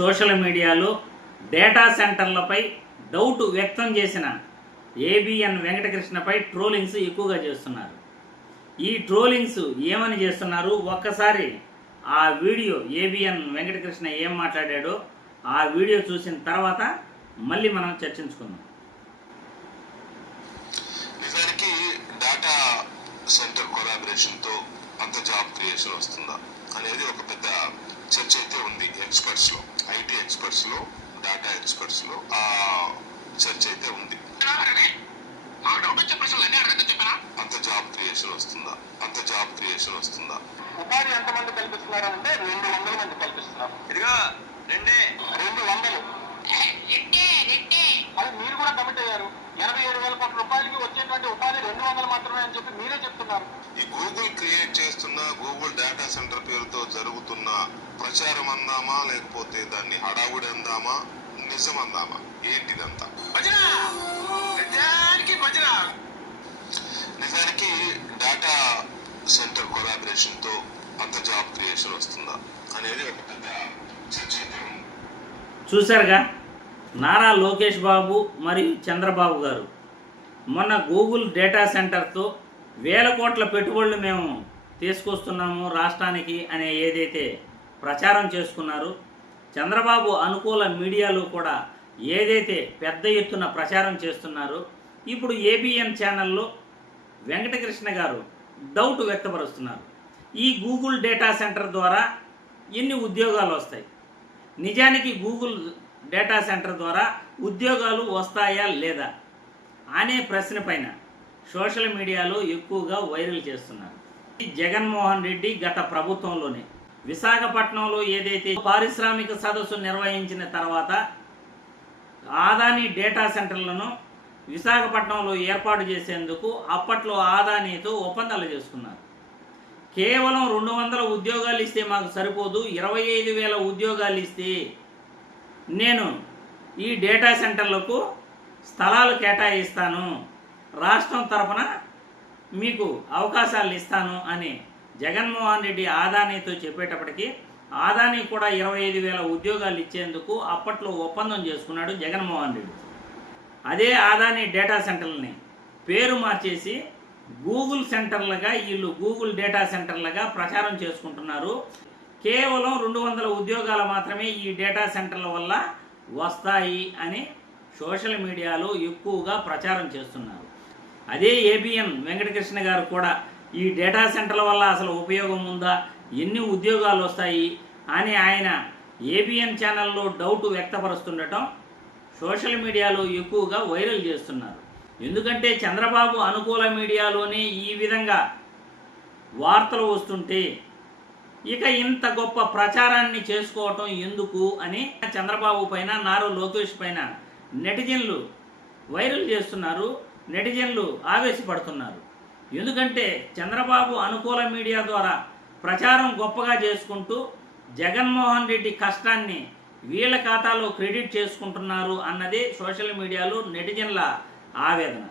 Social మీడియాలో data సెంటర్లపై doubt వ్యక్తం చేసిన ఏబిఎన్ వెంకటకృష్ణపై ట్రోలింగ్స్ ఎక్కువగా చేస్తున్నారు. ఈ ట్రోలింగ్స్ ఏమని చేస్తున్నారు, ఒక్కసారి ఆ వీడియో ఏబిఎన్ వెంకటకృష్ణ ఏం మాట్లాడాడో ఆ వీడియో చూసిన తర్వాత మళ్ళీ మనం చర్చించుకుందాం. నిజానికి డేటా సెంటర్ కొలాబరేషన్తో అంత జాబ్ క్రియేషన్ వస్తుందా అనేది ఒక పెద్ద చర్చ అయితే ఉంది ఎక్స్పర్ట్స్లో, ఐటీ ఎక్స్పర్ట్స్లో, డేటా ఎక్స్పర్ట్స్లో ఆ చర్చ అయితే ఉంది. అంత జాబ్ క్రియేషన్ వస్తుందా, అంత జాబ్ క్రియేషన్ వస్తుందా? ఉపాధి ఎంతమంది కల్పిస్తున్నారంటే 200 మంది కల్పిస్తున్నారు. ఇదిగా 200 అది మీరు కూడా కమిట్ అయ్యారు. 87,000 కోట్ల రూపాయలకి వచ్చేటువంటి ఉపాధి 200 మాత్రమే అని చెప్పి మీరే చెప్తున్నారు. ఈ గూగుల్ క్రియేట్ చేస్తున్న గూగుల్ డేటా సెంటర్ పేరుతో జరుగుతున్న ప్రచారం అందామా, లేకపోతే దాన్ని హడావుడి అందామా, నిజం అందామా, ఏంటిదంతా? నిజానికి డేటా సెంటర్ కొలాబరేషన్తో అంత జాబ్ క్రియేషన్ వస్తుందా అనేది ఒక పెద్ద చర్చ అయితే ఉంది. చూశారుగా, నారా లోకేష్ బాబు మరియు చంద్రబాబు గారు మొన్న గూగుల్ డేటా సెంటర్తో 1,000 కోట్ల పెట్టుబడులు మేము తీసుకొస్తున్నాము రాష్ట్రానికి అనే ఏదైతే ప్రచారం చేసుకున్నారో, చంద్రబాబు అనుకూల మీడియాలో కూడా ఏదైతే పెద్ద ఎత్తున ప్రచారం చేస్తున్నారో, ఇప్పుడు ఏబిఎన్ ఛానల్లో వెంకటకృష్ణ గారు డౌట్ వ్యక్తపరుస్తున్నారు. ఈ గూగుల్ డేటా సెంటర్ ద్వారా ఎన్ని ఉద్యోగాలు వస్తాయి, నిజానికి గూగుల్ డేటా సెంటర్ ద్వారా ఉద్యోగాలు వస్తాయా లేదా అనే ప్రశ్న పైన సోషల్ మీడియాలో ఎక్కువగా వైరల్ చేస్తున్నారు. జగన్మోహన్ రెడ్డి గత ప్రభుత్వంలోనే విశాఖపట్నంలో ఏదైతే పారిశ్రామిక సదస్సు నిర్వహించిన తర్వాత ఆదాని డేటా సెంటర్లను విశాఖపట్నంలో ఏర్పాటు చేసేందుకు అప్పట్లో ఆదానితో ఒప్పందాలు చేసుకున్నారు. కేవలం 200 ఉద్యోగాలు ఇస్తే మాకు సరిపోదు, 25,000 ఉద్యోగాలు ఇస్తే నేను ఈ డేటా సెంటర్లకు స్థలాలు కేటాయిస్తాను, రాష్ట్రం తరఫున మీకు అవకాశాలు ఇస్తాను అని జగన్మోహన్ రెడ్డి ఆదానితో చెప్పేటప్పటికీ ఆదాని కూడా 25,000 ఉద్యోగాలు ఇచ్చేందుకు అప్పట్లో ఒప్పందం చేసుకున్నాడు జగన్మోహన్ రెడ్డి. అదే ఆదాని డేటా సెంటర్లని పేరు మార్చేసి గూగుల్ సెంటర్లుగా వీళ్ళు గూగుల్ డేటా సెంటర్లుగా ప్రచారం చేసుకుంటున్నారు. కేవలం 200 ఉద్యోగాలు మాత్రమే ఈ డేటా సెంటర్ల వల్ల వస్తాయి అని సోషల్ మీడియాలో ఎక్కువగా ప్రచారం చేస్తున్నారు. అదే ఏబిఎన్ వెంకటకృష్ణ గారు కూడా ఈ డేటా సెంటర్ల వల్ల అసలు ఉపయోగం ఉందా, ఎన్ని ఉద్యోగాలు వస్తాయి అని ఆయన ఏబిఎన్ ఛానల్లో డౌట్ వ్యక్తపరుస్తుండటం సోషల్ మీడియాలో ఎక్కువగా వైరల్ చేస్తున్నారు. ఎందుకంటే చంద్రబాబు అనుకూల మీడియాలోనే ఈ విధంగా వార్తలు వస్తుంటే ఇక ఇంత గొప్ప ప్రచారాన్ని చేసుకోవటం ఎందుకు అని చంద్రబాబు పైన, నారా లోకేష్ పైన నెటిజన్లు వైరల్ చేస్తున్నారు, నెటిజన్లు ఆవేశపడుతున్నారు. ఎందుకంటే చంద్రబాబు అనుకూల మీడియా ద్వారా ప్రచారం గొప్పగా చేసుకుంటూ జగన్మోహన్ రెడ్డి కష్టాన్ని వీళ్ళ ఖాతాలో క్రెడిట్ చేసుకుంటున్నారు అన్నదే సోషల్ మీడియాలో నెటిజన్ల ఆవేదన.